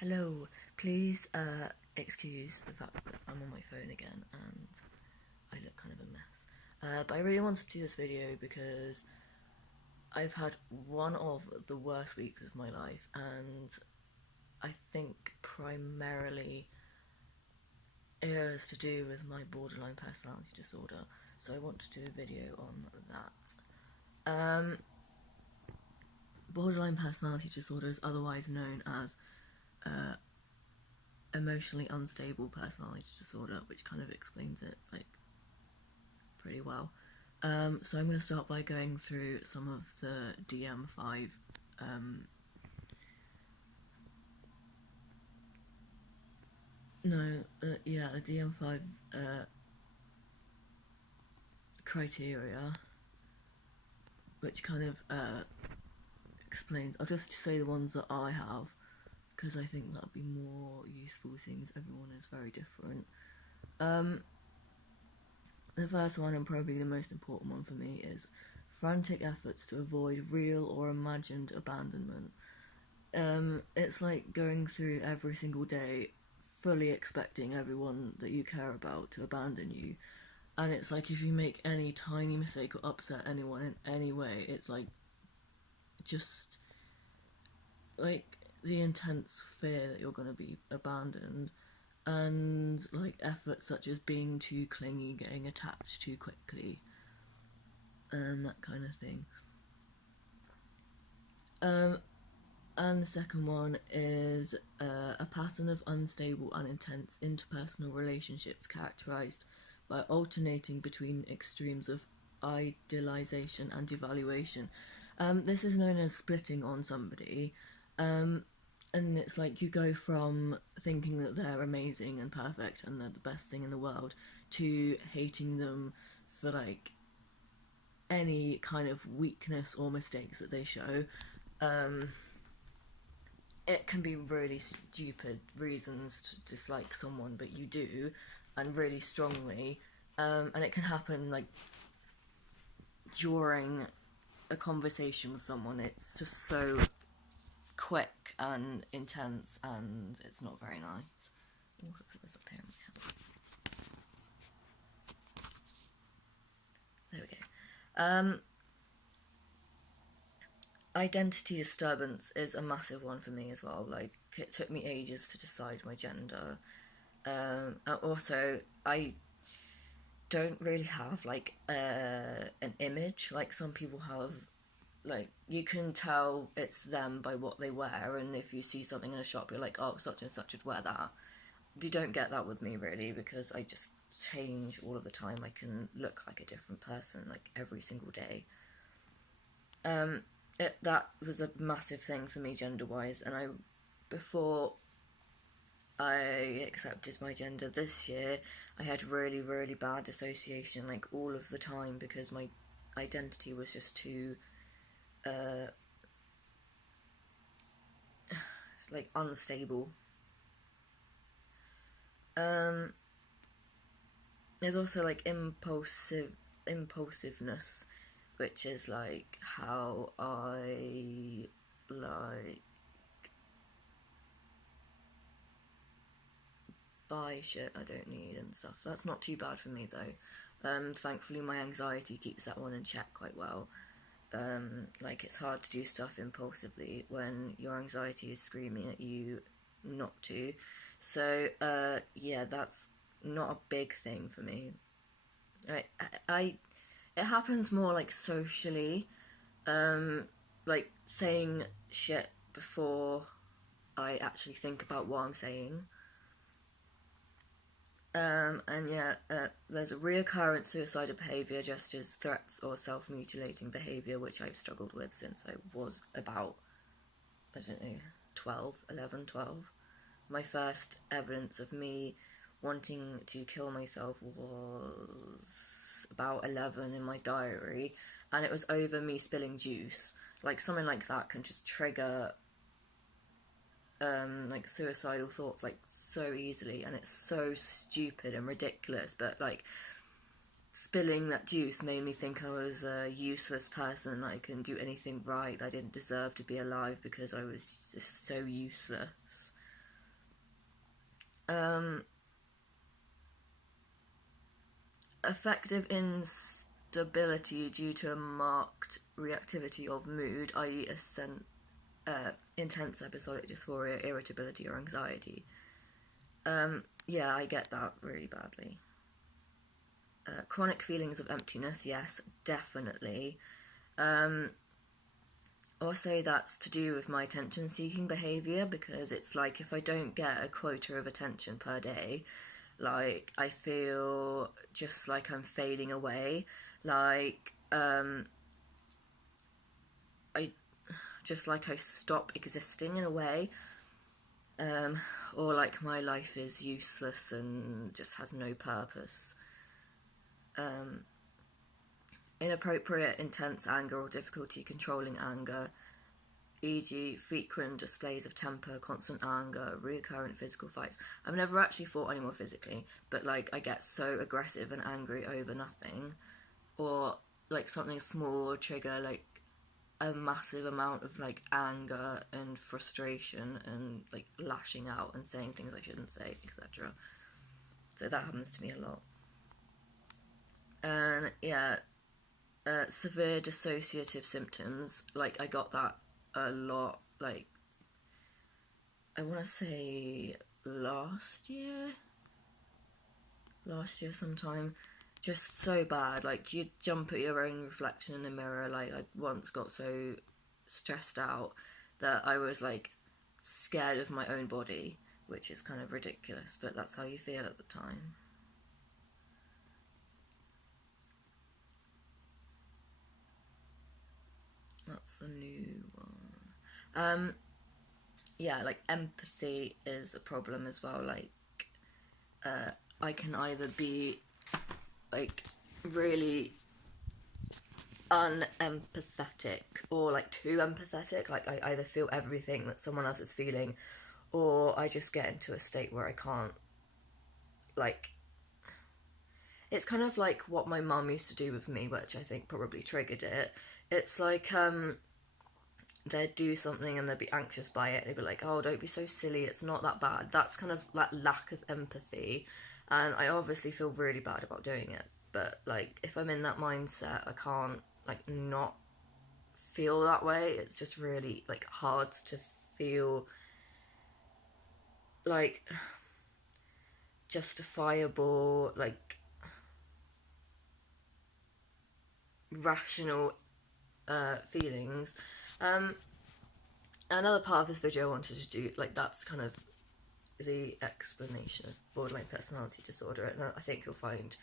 Hello, please excuse the fact that I'm on my phone again and I look kind of a mess. But I really wanted to do this video because I've had one of the worst weeks of my life, and I think primarily it has to do with my borderline personality disorder, so I want to do a video on that. Borderline personality disorder is otherwise known as emotionally unstable personality disorder, which kind of explains it pretty well. So I'm going to start by going through some of the DSM-5 the DSM-5 criteria, which kind of explains. I'll just say the ones that I have, because I think that'll be more useful, since everyone is very different. The first one, and probably the most important one for me, is frantic efforts to avoid real or imagined abandonment. It's like going through every single day fully expecting everyone that you care about to abandon you, and it's like if you make any tiny mistake or upset anyone in any way, it's like just like the intense fear that you're going to be abandoned, and like efforts such as being too clingy, getting attached too quickly, and that kind of thing. And the second one is a pattern of unstable and intense interpersonal relationships characterized by alternating between extremes of idealization and devaluation. This is known as splitting on somebody, and it's like you go from thinking that they're amazing and perfect and they're the best thing in the world to hating them for like any kind of weakness or mistakes that they show. It can be really stupid reasons to dislike someone, but you do, and really strongly, and it can happen like during a conversation with someone. It's just so quick and intense, and it's not very nice. I'm gonna put this up here on my head. There we go. Identity disturbance is a massive one for me as well. Like, it took me ages to decide my gender. Also, I don't really have like an image like some people have. Like, you can tell it's them by what they wear, and if you see something in a shop, you're like, oh, such and such would wear that. You don't get that with me, really, because I just change all of the time. I can look like a different person like every single day. That was a massive thing for me gender-wise, and before I accepted my gender this year, I had really, really bad dissociation, like, all of the time, because my identity was just too like unstable. There's also like impulsiveness, which is like how I like buy shit I don't need and stuff. That's not too bad for me though. Thankfully my anxiety keeps that one in check quite well. Like, it's hard to do stuff impulsively when your anxiety is screaming at you not to. So yeah, that's not a big thing for me. It happens more like socially, like saying shit before I actually think about what I'm saying. There's a reoccurrent suicidal behaviour, gestures, threats, or self-mutilating behaviour, which I've struggled with since I was about, 12. My first evidence of me wanting to kill myself was about 11 in my diary, and it was over me spilling juice. Like, something like that can just trigger like suicidal thoughts like so easily, and it's so stupid and ridiculous, but like spilling that juice made me think I was a useless person, I couldn't do anything right, I didn't deserve to be alive because I was just so useless. Um, Affective instability due to a marked reactivity of mood, i.e. Intense episodic dysphoria, irritability, or anxiety. Yeah, I get that really badly. Chronic feelings of emptiness, yes, definitely. Also, that's to do with my attention-seeking behaviour, because it's like if I don't get a quota of attention per day, like, I feel just like I'm fading away. Like, I just like I stop existing in a way. Or like my life is useless and just has no purpose. Inappropriate, intense anger or difficulty controlling anger, e.g. frequent displays of temper, constant anger, recurrent physical fights. I've never actually fought anyone physically, but like I get so aggressive and angry over nothing, or like something small will trigger like a massive amount of like anger and frustration and like lashing out and saying things I shouldn't say, etc. So that happens to me a lot. And yeah, severe dissociative symptoms, like I got that a lot, like I want to say last year sometime. Just so bad, like you jump at your own reflection in the mirror. Like I once got so stressed out that I was like scared of my own body, which is kind of ridiculous, but that's how you feel at the time. That's a new one. Yeah, like empathy is a problem as well. Like, I can either be like really unempathetic or like too empathetic. Like, I either feel everything that someone else is feeling, or I just get into a state where I can't, like, it's kind of like what my mum used to do with me, which I think probably triggered it. It's like, they'd do something and they'd be anxious by it, and they'd be like, oh, don't be so silly, it's not that bad. That's kind of that lack of empathy, and I obviously feel really bad about doing it, but like if I'm in that mindset, I can't like not feel that way. It's just really like hard to feel like justifiable, like rational feelings. Another part of this video I wanted to do, like, that's kind of the explanation of borderline personality disorder, and I think you'll find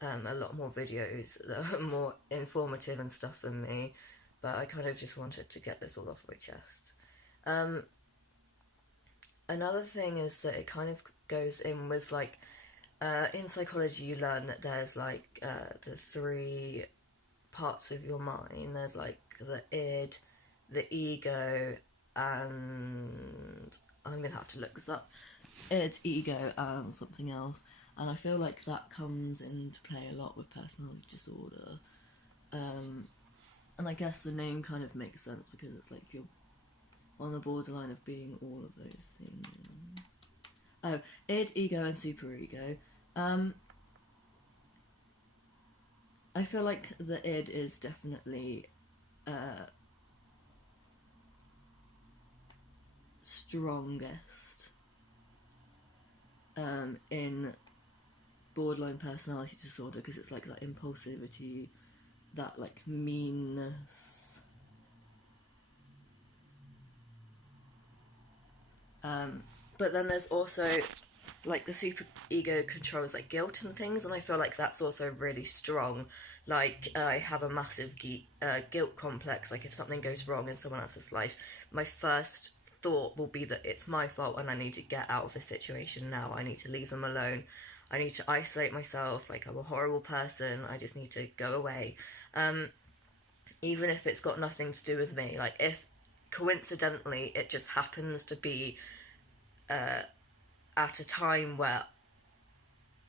a lot more videos that are more informative and stuff than me, but I kind of just wanted to get this all off my chest. Another thing is that it kind of goes in with, like, in psychology you learn that there's, like, the three parts of your mind. There's, like, the id, the ego, and I'm gonna have to look this up. Id, ego, and something else. And I feel like that comes into play a lot with personality disorder. And I guess the name kind of makes sense because it's like you're on the borderline of being all of those things. Oh, id, ego, and superego. I feel like the id is definitely strongest in borderline personality disorder, because it's like that impulsivity, that like meanness. But then there's also like the super ego controls like guilt and things, and I feel like that's also really strong. Like I have a massive guilt complex. Like if something goes wrong in someone else's life, my first thought will be that it's my fault and I need to get out of the situation now. I need to leave them alone. I need to isolate myself. Like I'm a horrible person. I just need to go away. Even if it's got nothing to do with me. Like if coincidentally it just happens to be at a time where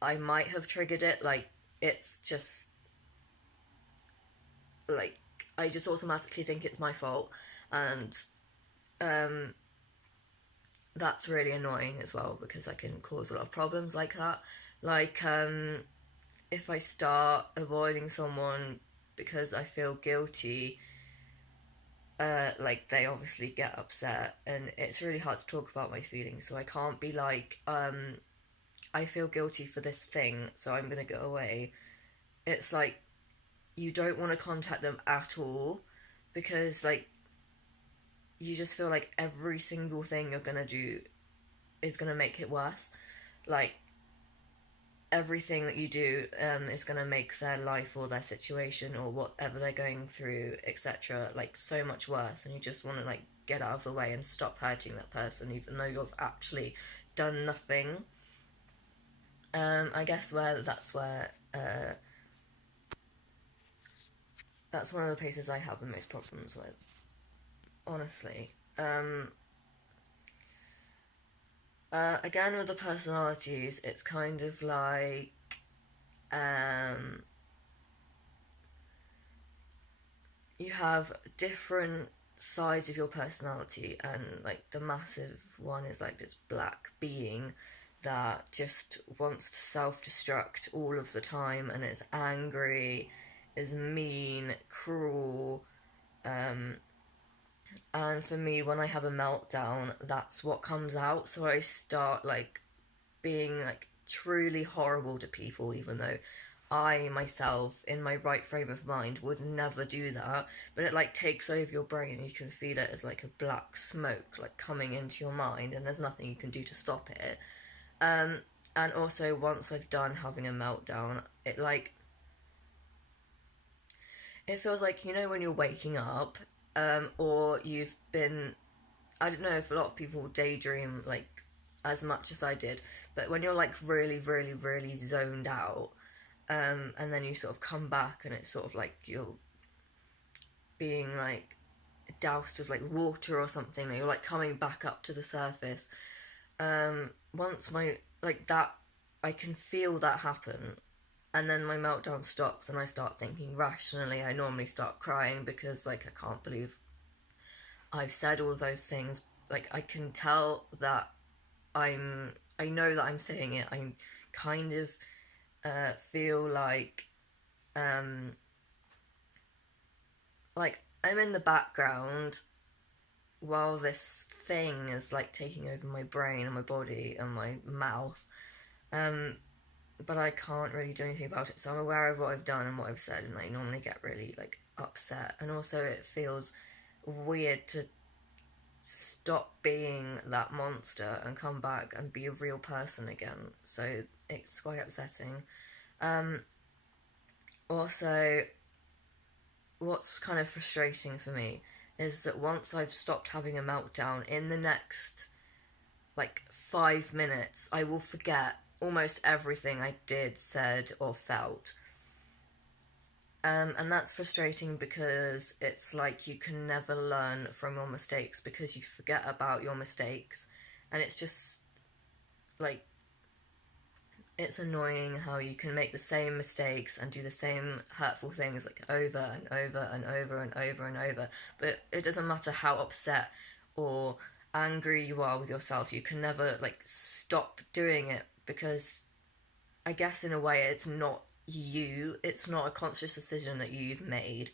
I might have triggered it, like it's just like I just automatically think it's my fault, and that's really annoying as well because I can cause a lot of problems like that. Like, if I start avoiding someone because I feel guilty, like they obviously get upset, and it's really hard to talk about my feelings. So I can't be like, I feel guilty for this thing, so I'm gonna go away. It's like you don't want to contact them at all because like you just feel like every single thing you're gonna do is gonna make it worse. Like everything that you do is going to make their life or their situation or whatever they're going through, etc., like so much worse, and you just want to like get out of the way and stop hurting that person even though you've actually done nothing. I guess that's one of the places I have the most problems with, honestly. Again, with the personalities, it's kind of like, you have different sides of your personality, and like the massive one is like this black being that just wants to self-destruct all of the time and is angry, is mean, cruel. And for me, when I have a meltdown, that's what comes out. So I start like being like truly horrible to people, even though I myself, in my right frame of mind, would never do that. But it like takes over your brain. You can feel it as like a black smoke like coming into your mind, and there's nothing you can do to stop it. And also, once I've done having a meltdown, it feels like, when you're waking up, or you've been, I don't know if a lot of people daydream like as much as I did, but when you're like really, really, really zoned out, and then you sort of come back and it's sort of like you're being like doused with like water or something, and you're like coming back up to the surface. Once my, like that, I can feel that happen, and then my meltdown stops and I start thinking rationally. I normally start crying because like I can't believe I've said all those things. Like I can tell that I know that I'm saying it. I kind of feel like I'm in the background while this thing is like taking over my brain and my body and my mouth. But I can't really do anything about it. So I'm aware of what I've done and what I've said, and I normally get really like upset. And also, it feels weird to stop being that monster and come back and be a real person again. So it's quite upsetting. Also, what's kind of frustrating for me is that once I've stopped having a meltdown, in the next like 5 minutes, I will forget almost everything I did, said, or felt. And that's frustrating because it's like you can never learn from your mistakes because you forget about your mistakes. And it's just like, it's annoying how you can make the same mistakes and do the same hurtful things like over and over and over and over and over. But it doesn't matter how upset or angry you are with yourself, you can never like stop doing it because I guess in a way it's not you, it's not a conscious decision that you've made.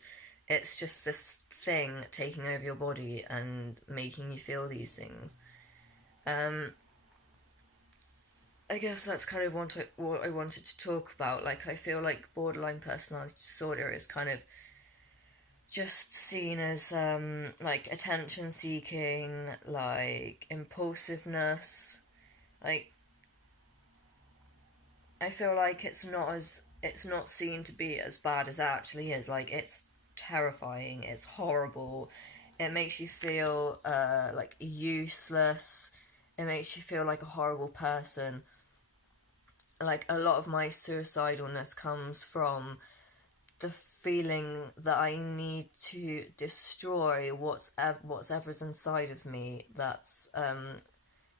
It's just this thing taking over your body and making you feel these things. I guess that's kind of what I wanted to talk about. Like, I feel like borderline personality disorder is kind of just seen as like attention seeking, like impulsiveness. Like, I feel like it's not seen to be as bad as it actually is. Like, it's terrifying, it's horrible, it makes you feel like useless, it makes you feel like a horrible person. Like, a lot of my suicidalness comes from the feeling that I need to destroy whatever's inside of me that's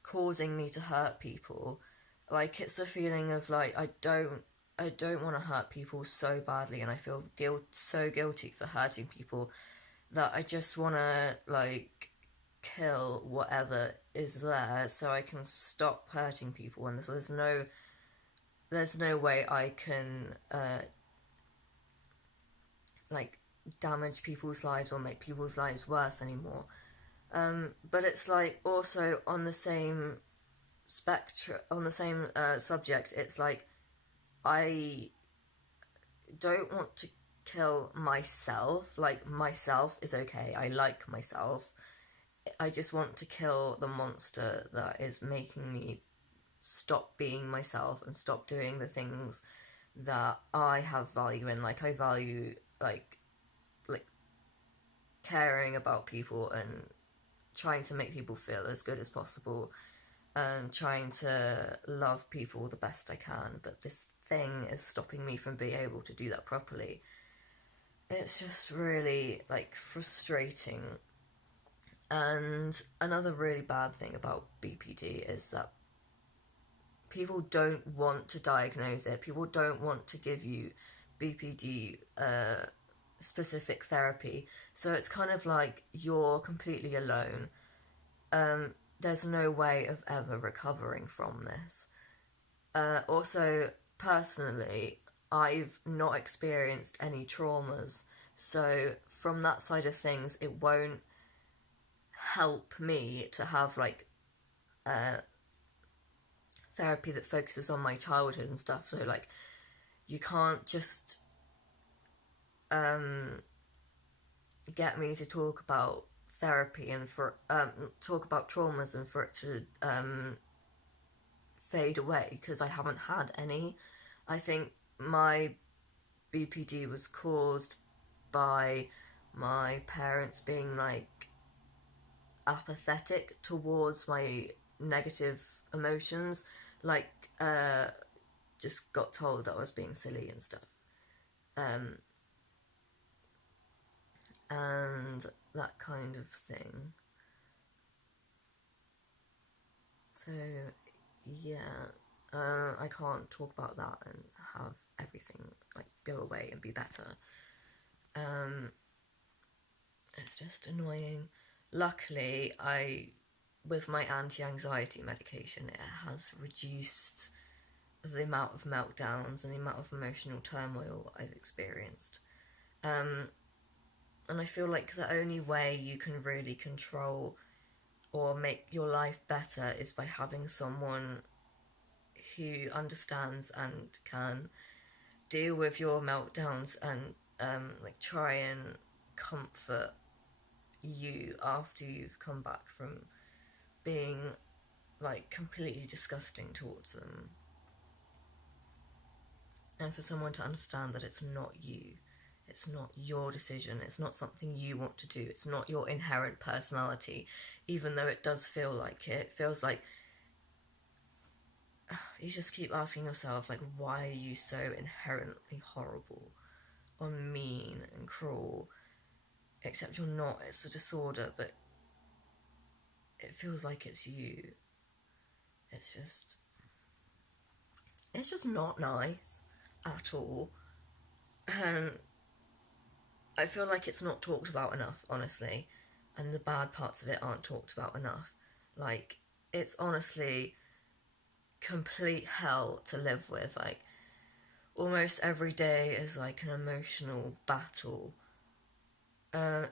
causing me to hurt people. Like, it's a feeling of like I don't want to hurt people so badly, and I feel so guilty for hurting people that I just want to like kill whatever is there so I can stop hurting people, and so there's no way I can like damage people's lives or make people's lives worse anymore. But it's like also on the same spectrum, on the same subject, it's like I don't want to kill myself. Like, myself is okay, I like myself. I just want to kill the monster that is making me stop being myself and stop doing the things that I have value in. Like, I value like caring about people and trying to make people feel as good as possible and trying to love people the best I can, but this thing is stopping me from being able to do that properly. It's just really like frustrating. And another really bad thing about BPD is that people don't want to diagnose it. People don't want to give you BPD specific therapy. So it's kind of like you're completely alone. There's no way of ever recovering from this. Also, personally, I've not experienced any traumas. So from that side of things, it won't help me to have like therapy that focuses on my childhood and stuff. So like, you can't just get me to talk about therapy and for talk about traumas and for it to fade away, because I haven't had any. I think my BPD was caused by my parents being like apathetic towards my negative emotions, like just got told that I was being silly and stuff, and that kind of thing. So yeah, I can't talk about that and have everything like go away and be better. It's just annoying. Luckily, with my anti-anxiety medication, it has reduced the amount of meltdowns and the amount of emotional turmoil I've experienced. And I feel like the only way you can really control or make your life better is by having someone who understands and can deal with your meltdowns and like try and comfort you after you've come back from being like completely disgusting towards them, and for someone to understand that it's not you, it's not your decision, it's not something you want to do, it's not your inherent personality, even though it does feel like it. It feels like you just keep asking yourself, like, why are you so inherently horrible or mean and cruel? Except you're not, it's a disorder, but it feels like it's you. It's just not nice at all. And I feel like it's not talked about enough, honestly, and the bad parts of it aren't talked about enough. Like, it's honestly complete hell to live with. Like, almost every day is like an emotional battle.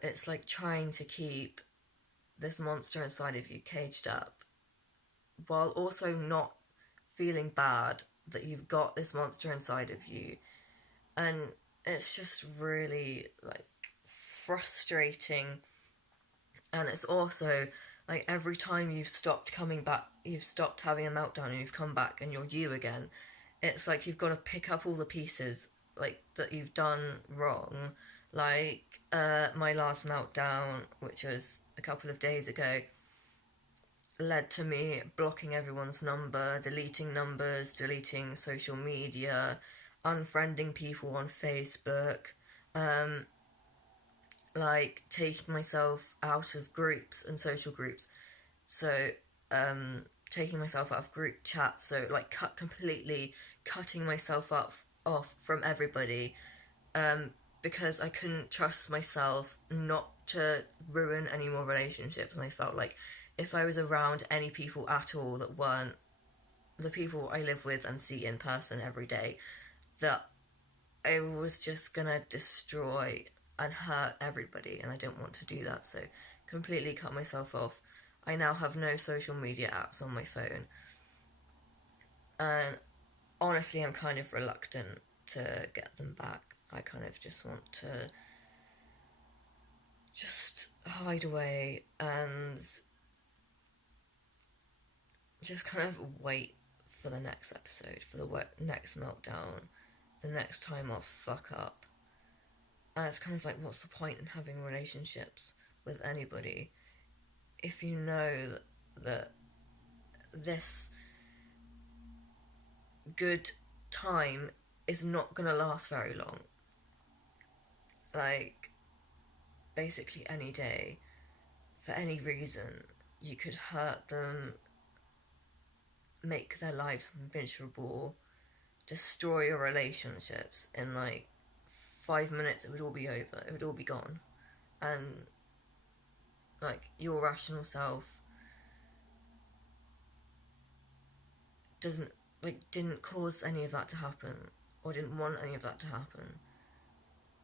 It's like trying to keep this monster inside of you caged up while also not feeling bad that you've got this monster inside of you. And it's just really like frustrating. And it's also like every time you've stopped coming back, you've stopped having a meltdown and you've come back and you're you again, it's like you've got to pick up all the pieces like that you've done wrong. Like my last meltdown, which was a couple of days ago, led to me blocking everyone's number, deleting numbers, deleting social media, unfriending people on Facebook, like taking myself out of groups and social groups. So taking myself out of group chats, so like completely cutting myself off from everybody, because I couldn't trust myself not to ruin any more relationships, and I felt like if I was around any people at all that weren't the people I live with and see in person every day, that I was just gonna destroy and hurt everybody, and I didn't want to do that, so completely cut myself off. I now have no social media apps on my phone, and honestly I'm kind of reluctant to get them back. I kind of just want to just hide away and just kind of wait for the next episode, for the next meltdown, the next time I'll fuck up. And it's kind of like, what's the point in having relationships with anybody if you know that this good time is not gonna last very long? Like, basically any day, for any reason, you could hurt them, make their lives miserable, destroy your relationships. In like 5 minutes it would all be over, it would all be gone. And like, your rational self didn't cause any of that to happen, or didn't want any of that to happen,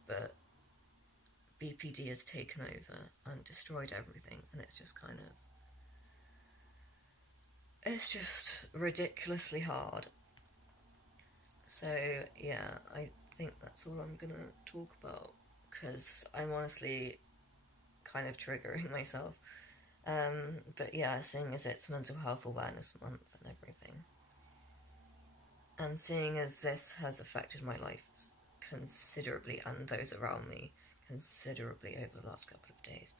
but BPD has taken over and destroyed everything, and it's just kind of, it's just ridiculously hard. So yeah, I think that's all I'm gonna talk about, because I'm honestly kind of triggering myself. But yeah, seeing as it's Mental Health Awareness Month and everything, and seeing as this has affected my life considerably and those around me considerably over the last couple of days,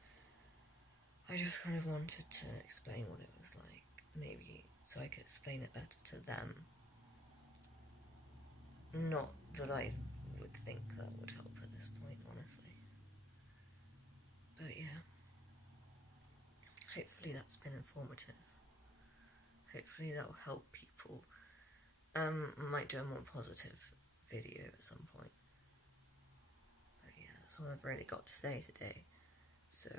I just kind of wanted to explain what it was like, maybe so I could explain it better to them. Not that I would think that would help at this point, honestly. But yeah, hopefully that's been informative. Hopefully that will help people. Might do a more positive video at some point. But yeah, that's all I've really got to say today. So,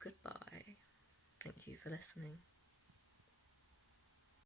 goodbye. Thank you for listening.